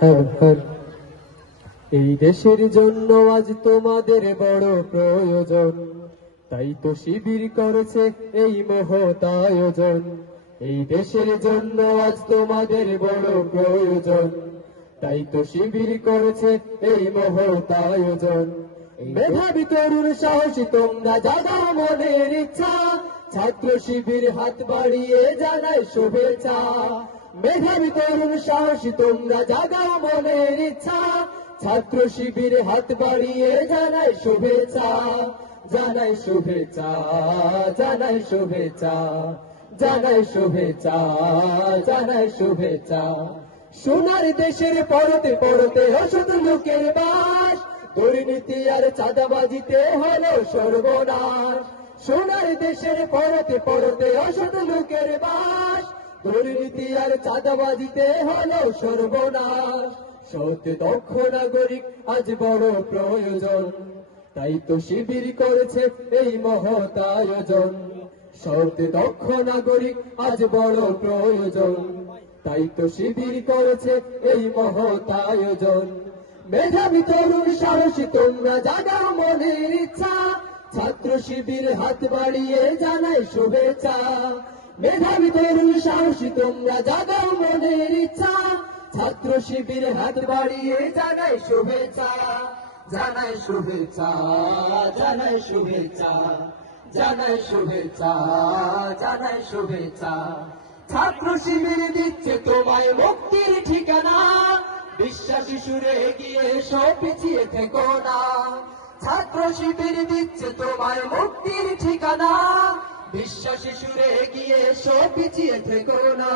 হর হর। এই দেশের জন্য আজ তোমাদের বড় প্রয়োজন, তাই তো শিবির করেছে এই মহৎ আয়োজন। এই দেশের জন্য আজ তোমাদের বড় প্রয়োজন, তাই তো শিবির করেছে এই মহৎ আয়োজন। মেধাবী তরুণ সাহসী তোমরা জাগাও মনের ইচ্ছা, ছাত্র শিবির হাত বাড়িয়ে জানায় শুভেচ্ছা। মেধাবী তরুণ সাহসী তোমরা জাগাও মনের ইচ্ছা, ছাত্র শিবির হাত বাড়িয়ে জানায় শুভেচ্ছা। জানায় শুভেচ্ছা, জানায় শুভেচ্ছা, জানায় শুভেচ্ছা, জানায় শুভেচ্ছা। সোনার দেশের পরতে পরতে অসৎ লোকের বাস, দুর্নীতি আর চাঁদাবাজিতে হলো সর্বনাশ। সোনার দেশের পরতে পরতে অসৎ লোকের বাস, দুর্নীতি আর চাঁদাবাজিতে হলো সর্বনাশ। সৎ দক্ষ নাগরিক আজ বড় প্রয়োজন, তাই তো শিবির করেছে এই মহৎ আয়োজন। সৎ দক্ষ নাগরিক আজ বড় প্রয়োজন, তাই তো শিবির করেছে এই মহৎ আয়োজন। মেধাবী তরুণ সাহসী তোমরা জাগাও মনের ইচ্ছা, ছাত্র শিবির হাত বাড়িয়ে জানায় শুভেচ্ছা। মেধাবী তরুণ সাহসী তোমরা জাগাও মনের ইচ্ছা, ছাত্র শিবির হাত বাড়িয়ে জানায় শুভেচ্ছা। জানায় শুভেচ্ছা, জানায় শুভেচ্ছা, জানায় শুভেচ্ছা, জানায় শুভেচ্ছা। ছাত্র শিবির দিচ্ছে তোমায় মুক্তির ঠিকানা, বিশ্বাসী সুরে এগিয়ে এসো পিছিয়ে থেকো না। ছাত্র শিবির দিচ্ছে তোমায় মুক্তির ঠিকানা, বিশ্বাসী সুরে এগিয়ে এসো পিছিয়ে থেকো না।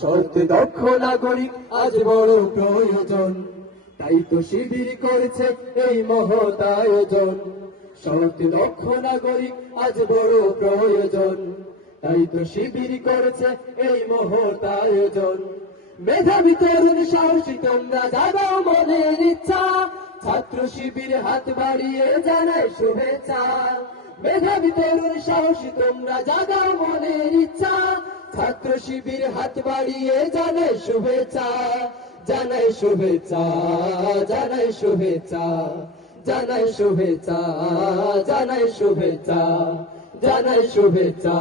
সৎ দক্ষ নাগরিক আজ বড় প্রয়োজন, তাই তো শিবির করেছে এই মহৎ আয়োজন। সৎ দক্ষ নাগরিক আজ বড় প্রয়োজন, তাই তো শিবির করেছে এই মহৎ আয়োজন। মেধাবী তরুণ সাহসী তোমরা জাগাও মনের ইচ্ছা, ছাত্র শিবির হাত বাড়িয়ে জানায় শুভেচ্ছা। মেধাবী তরুণ সাহসী তোমরা জাগাও মনের ইচ্ছা, ছাত্র শিবির হাত বাড়িয়ে জানায় শুভেচ্ছা। জানায় শুভেচ্ছা, জানায় শুভেচ্ছা, জানায় শুভেচ্ছা, জানায় শুভেচ্ছা, জানায় শুভেচ্ছা।